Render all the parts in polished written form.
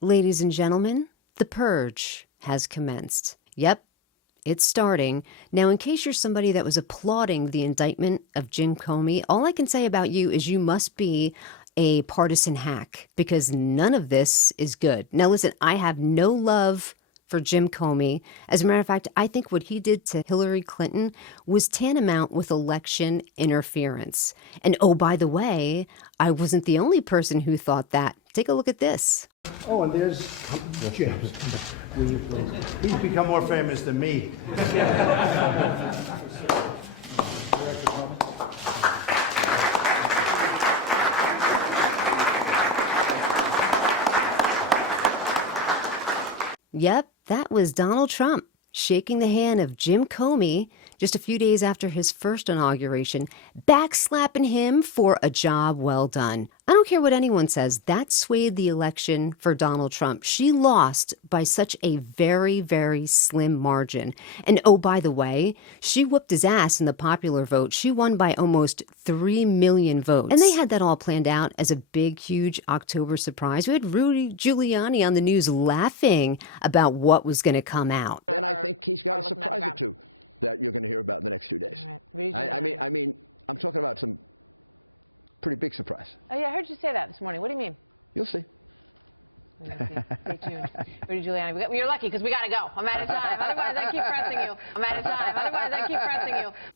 Ladies and gentlemen, the purge has commenced. Yep, it's starting. Now, in case you're somebody that was applauding the indictment of Jim Comey, all I can say about you is you must be a partisan hack, because none of this is good. Now, listen, I have no love for Jim Comey. As a matter of fact, I think what he did to Hillary Clinton was tantamount with election interference. And oh, by the way, I wasn't the only person who thought that. Take a look at this. Oh, and there's Jim. He's become more famous than me. Yep, that was Donald Trump shaking the hand of Jim Comey just a few days after his first inauguration, backslapping him for a job well done. I don't care what anyone says, that swayed the election for Donald Trump. She lost by such a very, very slim margin. And oh, by the way, she whooped his ass in the popular vote. She won by almost 3 million votes. And they had that all planned out as a big, huge October surprise. We had Rudy Giuliani on the news laughing about what was going to come out.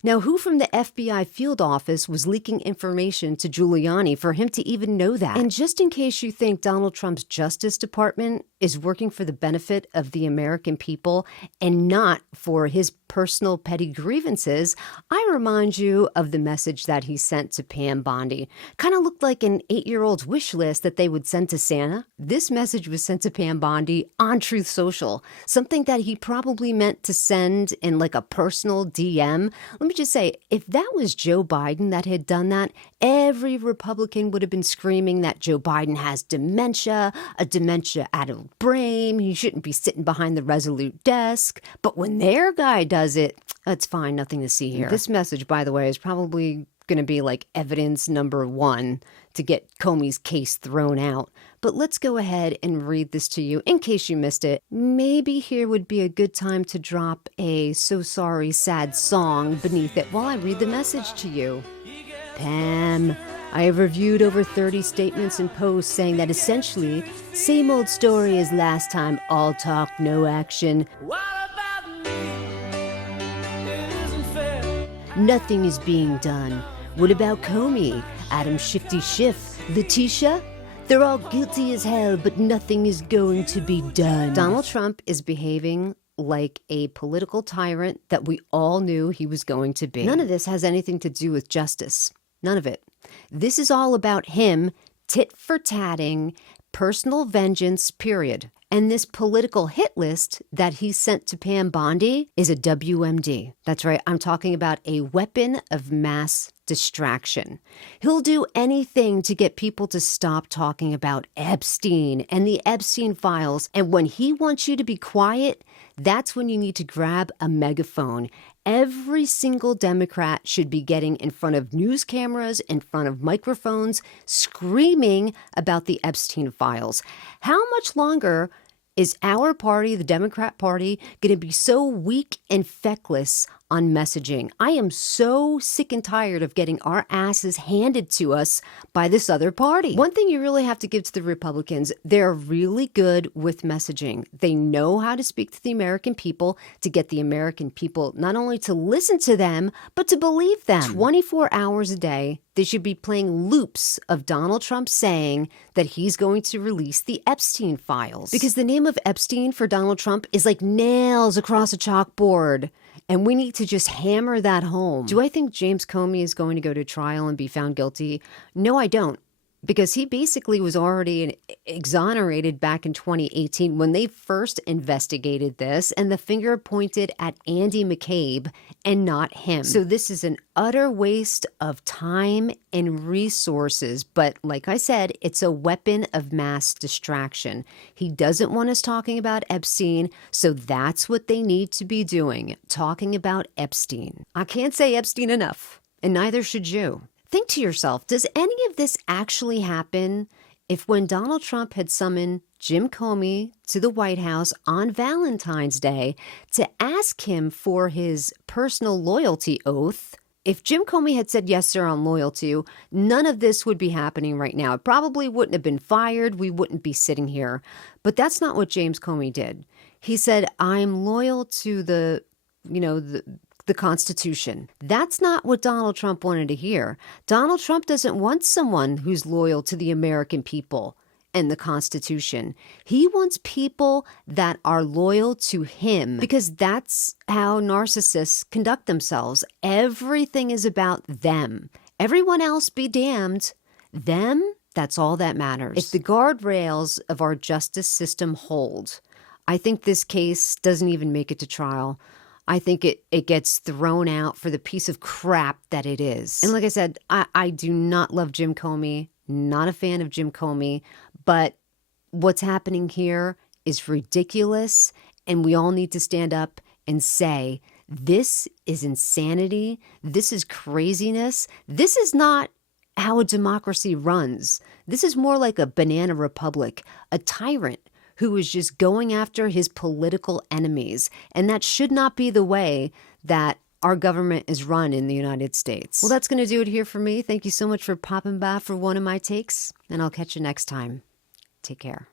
Now, who from the FBI field office was leaking information to Giuliani for him to even know that? And just in case you think Donald Trump's Justice Department is working for the benefit of the American people and not for his personal petty grievances, I remind you of the message that he sent to Pam Bondi. Kind of looked like an 8-year-old's wish list that they would send to Santa. This message was sent to Pam Bondi on Truth Social, something that he probably meant to send in like a personal DM. Let me just say, if that was Joe Biden that had done that, every Republican would have been screaming that Joe Biden has dementia, a dementia-addled brain, he shouldn't be sitting behind the Resolute desk. But when their guy does it, it's fine, nothing to see here. This message, by the way, is probably going to be like evidence number 1 to get Comey's case thrown out. But let's go ahead and read this to you in case you missed it. Maybe here would be a good time to drop a So Sorry Sad song beneath it while I read the message to you. Pam, I have reviewed over 30 statements and posts saying that essentially, same old story as last time, all talk, no action. Nothing is being done. What about Comey, Adam Shifty Schiff, Letitia? They're all guilty as hell, but nothing is going to be done. Donald Trump is behaving like a political tyrant that we all knew he was going to be. None of this has anything to do with justice. None of it. This is all about him tit for tatting, personal vengeance, period. And this political hit list that he sent to Pam Bondi is a WMD. That's right, I'm talking about a weapon of mass distraction. He'll do anything to get people to stop talking about Epstein and the Epstein Files. And when he wants you to be quiet, that's when you need to grab a megaphone. Every single Democrat should be getting in front of news cameras, in front of microphones, screaming about the Epstein Files. How much longer is our party, the Democrat Party, going to be so weak and feckless on messaging? I am so sick and tired of getting our asses handed to us by this other party. One thing you really have to give to the Republicans, they're really good with messaging. They know how to speak to the American people to get the American people not only to listen to them, but to believe them. 24 hours a day, they should be playing loops of Donald Trump saying that he's going to release the Epstein Files. Because the name of Epstein for Donald Trump is like nails across a chalkboard. And we need to just hammer that home. Do I think James Comey is going to go to trial and be found guilty? No, I don't. Because he basically was already exonerated back in 2018 when they first investigated this, and the finger pointed at Andy McCabe and not him. So this is an utter waste of time and resources. But like I said, it's a weapon of mass distraction. He doesn't want us talking about Epstein, so that's what they need to be doing, talking about Epstein. I can't say Epstein enough, and neither should you. Think to yourself, does any of this actually happen if when Donald Trump had summoned Jim Comey to the White House on Valentine's Day to ask him for his personal loyalty oath. If Jim Comey had said, yes, sir, I'm loyal to you, none of this would be happening right now. It probably wouldn't have been fired. We wouldn't be sitting here. But that's not what James Comey did. He said, I'm loyal to the Constitution. That's not what Donald Trump wanted to hear. Donald Trump doesn't want someone who's loyal to the American people and the Constitution. He wants people that are loyal to him because that's how narcissists conduct themselves. Everything is about them. Everyone else be damned. Them, that's all that matters. If the guardrails of our justice system hold, I think this case doesn't even make it to trial. I think it gets thrown out for the piece of crap that it is. And like I said, I do not love Jim Comey, not a fan of Jim Comey, but what's happening here is ridiculous, and we all need to stand up and say, this is insanity, this is craziness, this is not how a democracy runs. This is more like a banana republic, a tyrant who is just going after his political enemies. And that should not be the way that our government is run in the United States. Well, that's going to do it here for me. Thank you so much for popping by for one of my takes, and I'll catch you next time. Take care.